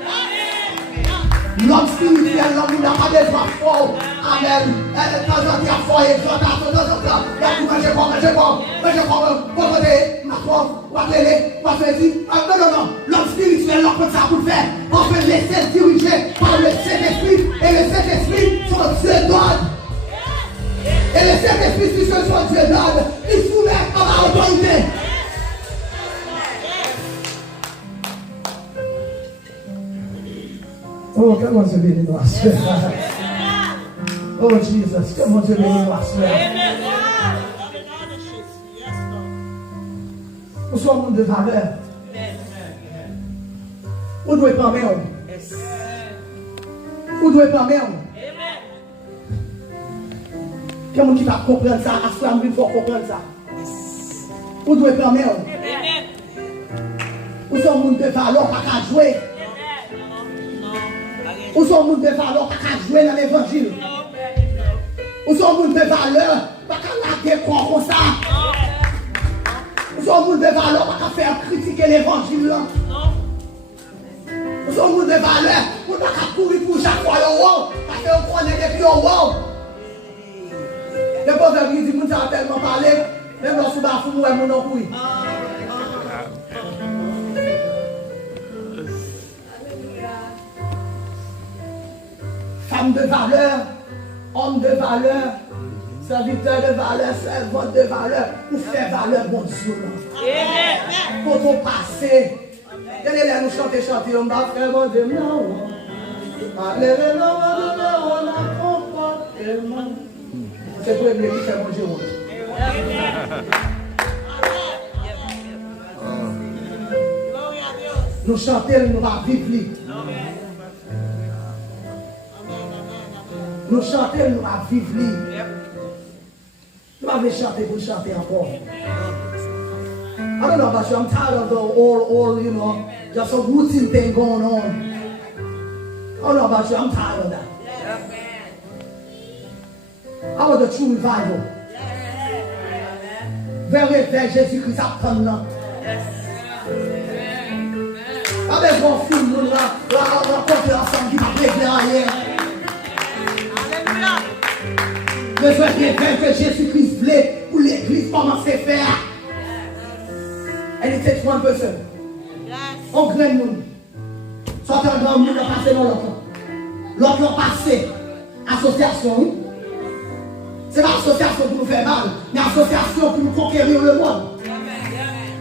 L'homme spirituel, l'homme n'a pas besoin de fort. Amen. Quand je dis à fort, et non. L'homme spirituel, l'homme peut ça pour faire. On peut laisser diriger par le Saint-Esprit. Et le Saint-Esprit, son Dieu donne. Et le Saint-Esprit, si son Dieu donne, il soumet à la autorité. Oh, comment Dieu bénit nous à ce faire. Oh, Jesus, comment Dieu bénit nous à ce faire. Nous sommes un monde de valeur. Où doit pas même? Où doit pas même? Quelqu'un qui va comprendre ça, à ce moment il faut comprendre ça. Où doit pas même? Où sommes un monde de valeur, pas qu'à jouer. Où sont les gens de valeur qui jouer dans l'évangile? Où sont les gens de valeur qui laguer comme ça? Où sont les gens de valeur qui faire critiquer l'évangile? Où sont les gens de valeur qui courir pour chaque fois au haut? Parce qu'on connaît depuis au haut. Les pauvres qui disent que nous avons tellement parlé, même dans ce bas, nous avons mon couille. Femme de valeur, homme de valeur, serviteur de valeur, servante de valeur, pour faire valeur, bon Dieu. Pour ton passé. Allez, nous chanter, on va faire mon Dieu, non. C'est pour l'église qui fait mon Dieu. Nous chanter, nous va vivre. Nous chanter, nous va vivre. Nous va chanter pour chanter encore. I don't know about you, I'm tired of the old, just a routine thing going on. I don't know about you, I'm tired of that. I want the true revival. Vers Jésus-Christ attend là. Avec mon film, nous rencontrer ensemble qui va régler rien. Besoin de que Jésus-Christ voulait pour l'église commence à faire. And it takes one person. On grand monde. Soit un grand monde a passé dans l'autre. L'autre a passé. Association. C'est pas association pour nous faire mal, mais association pour nous conquérir le monde.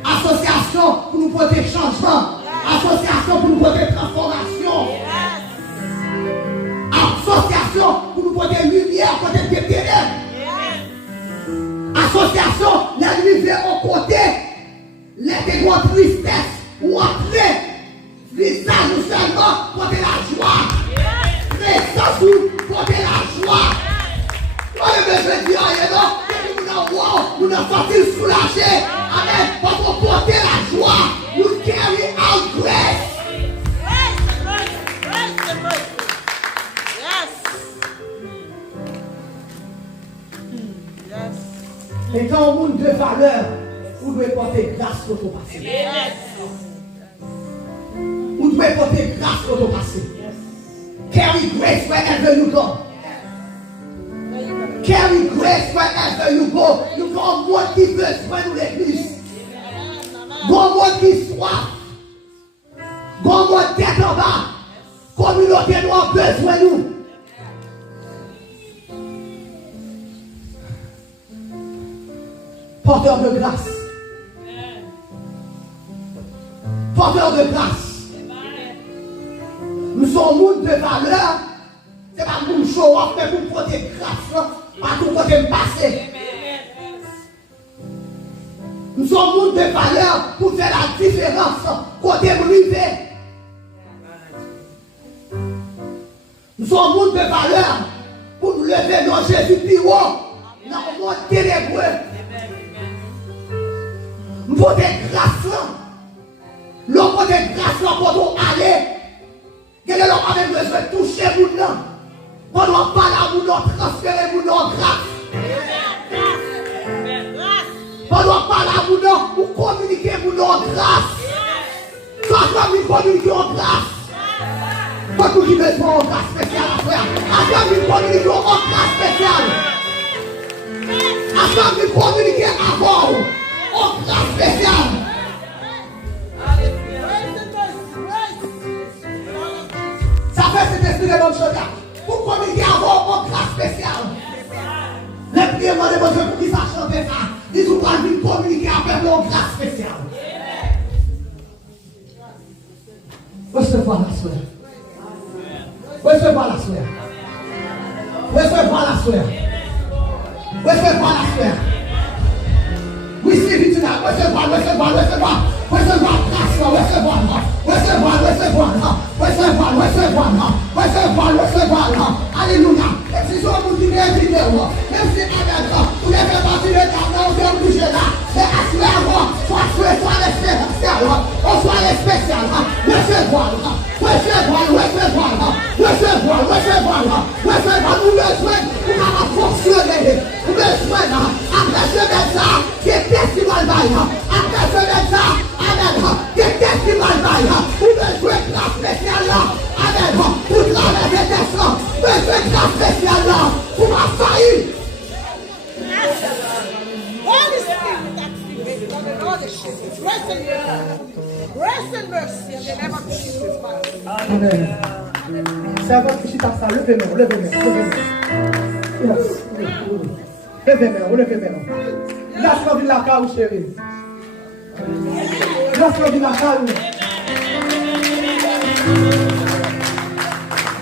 Association pour nous porter changement. Association pour nous porter transformation. Association pour nous nous porter lumière, porter des ténèbres. Association, l'ennemi vient au côté, les grandes tristesse, ou entrer, visage nous seulement, porter la joie. Présence nous, porter la joie. On ne veut dire rien, non? Nous ne sommes soulagés. Amen. Pour porter la joie, nous carry out grace. Et quand on monde de valeur, vous devez porter grâce pour ton passé. Vous devez porter grâce pour ton passé. Carry grace wherever you go. Carry grace wherever you go. You go monde qui besoin de l'église. Go monde qui soif. Go monde tête en bas. Communauté nous a besoin de nous. Porteur de grâce. Porteur de grâce. Nous sommes monde de valeur. C'est pas pour show off, mais pour porter grâce. Pas pour porter le passé. Nous sommes monde de valeur pour faire la différence. Côté privé. Nous sommes monde de valeur pour nous lever dans Jésus plus haut. Dans le monde ténébreux. Nous avons des grâces. Nous avons des grâces pour nous aller. Quel est l'homme avec besoin de toucher nous? Pour nous parler, pour nous transférer, pour nous grâce. Pour nous parler, pour communiquer, pour nous grâce. Soit nous communiquer en grâce. Pour nous qui besoin en grâce spéciale, frère. Après nous communiquer en grâce spéciale. Après nous communiquer avant. En grâce spéciale. Ça fait cet esprit de l'homme chota. Pour communiquer avant en grâce spéciale. Les prières de votre pour qui ça chante ça. Ils ont pas dû communiquer avec en grâce spéciale. Recevoir la soeur. Recevoir la soeur. Recevoir la soeur. Recevoir la soeur. Receive it tonight. Recevoir grâce, recevoir. Alléluia. Et si je vous dis les vidéos, même si vous voulez faire partie de ta main, vous allez bouger là. C'est assurez-moi, soit les spéciales, soit les spéciales. Recevoir. Nous besoin pour fonctionner. Nous besoin après ce ça, c'est festival bail. Après ce ça, amen. C'est festival bail. Nous besoin de la spéciale là. Amen. Pour traverser des sangs. Besoin de la spéciale là. Pour ma faillite. Holy Spirit, activate on the Lord is grace and mercy in the name of Jesus. Amen. C'est avant que je t'ai ça, levez-moi. Levez-moi. Laisse-moi de la caille, chérie. Laisse-moi de la caille.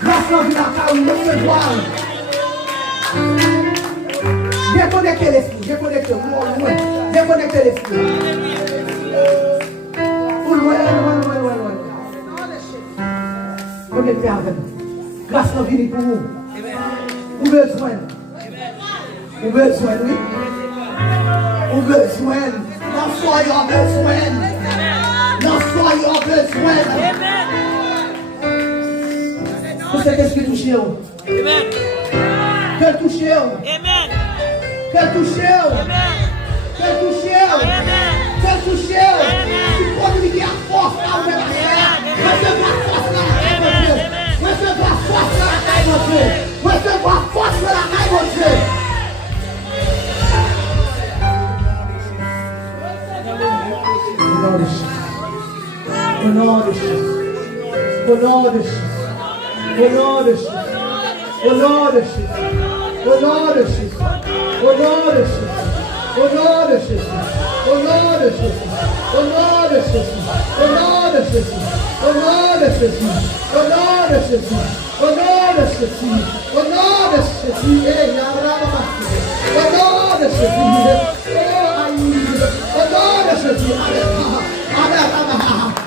Laisse-moi de la caille, recevoir. Déconnectez l'esprit, déconnectez l'esprit. Loin. Connectez avec nous. Grâce à vie pour vous. Vous besoin. Oui. Vous besoin. Dans soyons besoin. Que cet esprit touche. Amen. Que touche. Tu communiques à force là où elle est. Recevoir force là, recevoir force là, mon Dieu. Au nom de Jésus.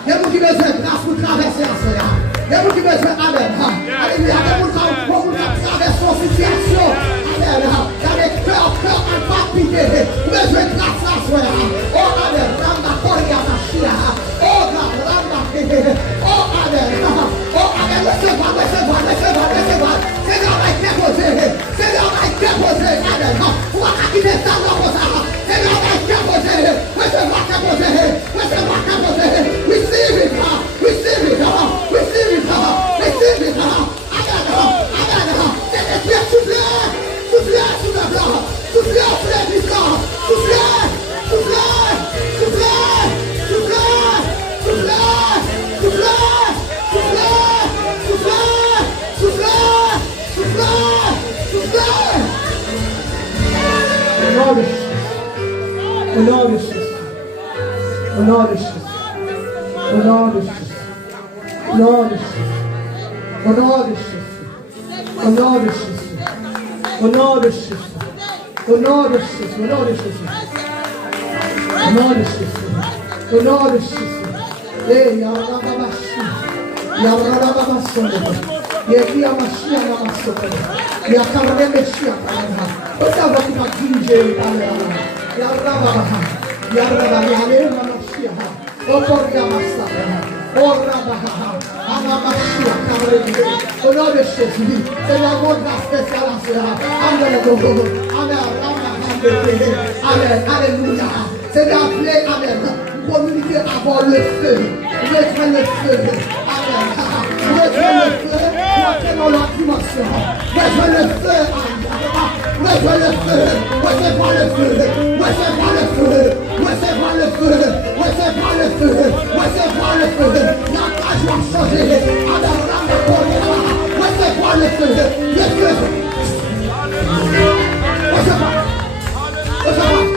Il y a qui besoin de grâce pour traverser la soirée. Il y a qui besoin Amen. Alléluia. Il y a qui traverser une situation. Amen. Avec cœur en palpité. Besoin de grâce la soirée. Oh Amen. Ramba Koria Machia. Oh God. Ramba. Oh Amen. Oh Amen. Recevez. C'est là où il est posé. C'est là où il est posé. Amen. Pour acquitter ça dans vos armes. C'est là où il est posé. Recevez. Receive it. Receive it. Receive it. Receive it. Amen. C'est l'esprit soufflé sur le blanc. Soufflé sur les visages. Au nom de Jésus. Au nom de Jésus. Au nom de Jésus. Au nom de Jésus. Au nom de Jésus. Au nom de Jésus. Au nom de Jésus. Au nom de Jésus. Au nom de Jésus. Au nom de Jésus. Au nom de Jésus. Eh, Yarababashu. Yarababashu. Yekiyamashi Yamasu. Yakaremeshi Yakara. Você vai ficar dirigindo a galera. Yarababa. Yarababa. Yalemashi. O Koriamasa. O Rabaha. Anamashia. Au nom de Jésus. C'est l'amour de la spécialisation. Amen. Amen. Amen. Alléluia. C'est d'appeler. Amen. Communiquer avant le feu. Mettre le feu. Amen. Mettre le feu. Entrer dans la dimension. Mettre le feu. Mettre le feu. Recevoir le feu. Recevoir le feu. Recevoir le feu. Recevoir le feu. Recevoir le feu. La page va changer. Recevoir le feu. Le feu. Recevoir. Recevoir.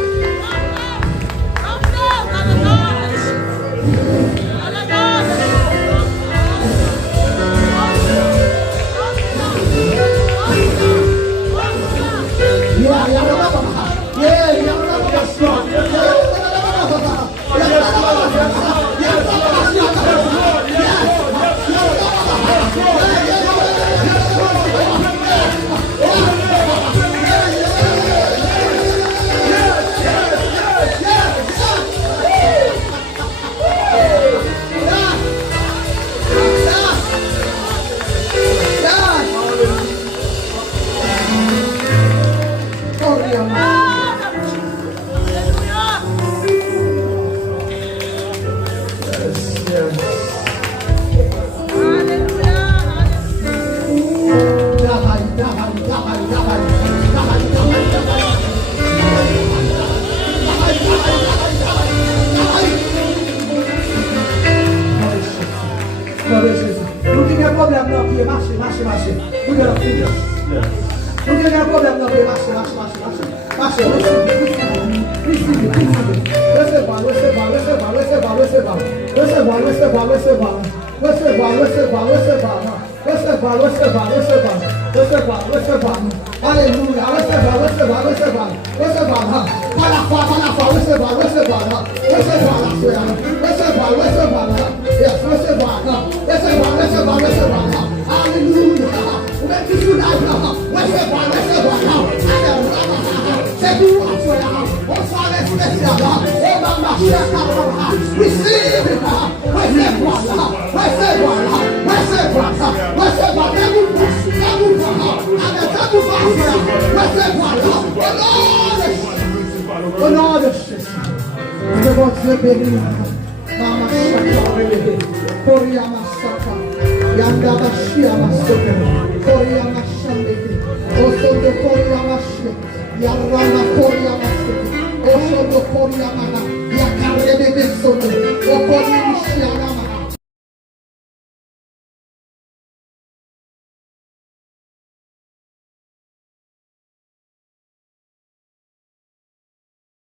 Au nom de Jésus, nous devons Dieu bénir. Mama Shaka, Koryama Saka, Yanda Shiyama Soka, Koryama Shandeki, Osodo Koryama Shia, Yarama Koryama Soka, Osodo Koryama, Yakarebe Soto, Okoryama Shiyama.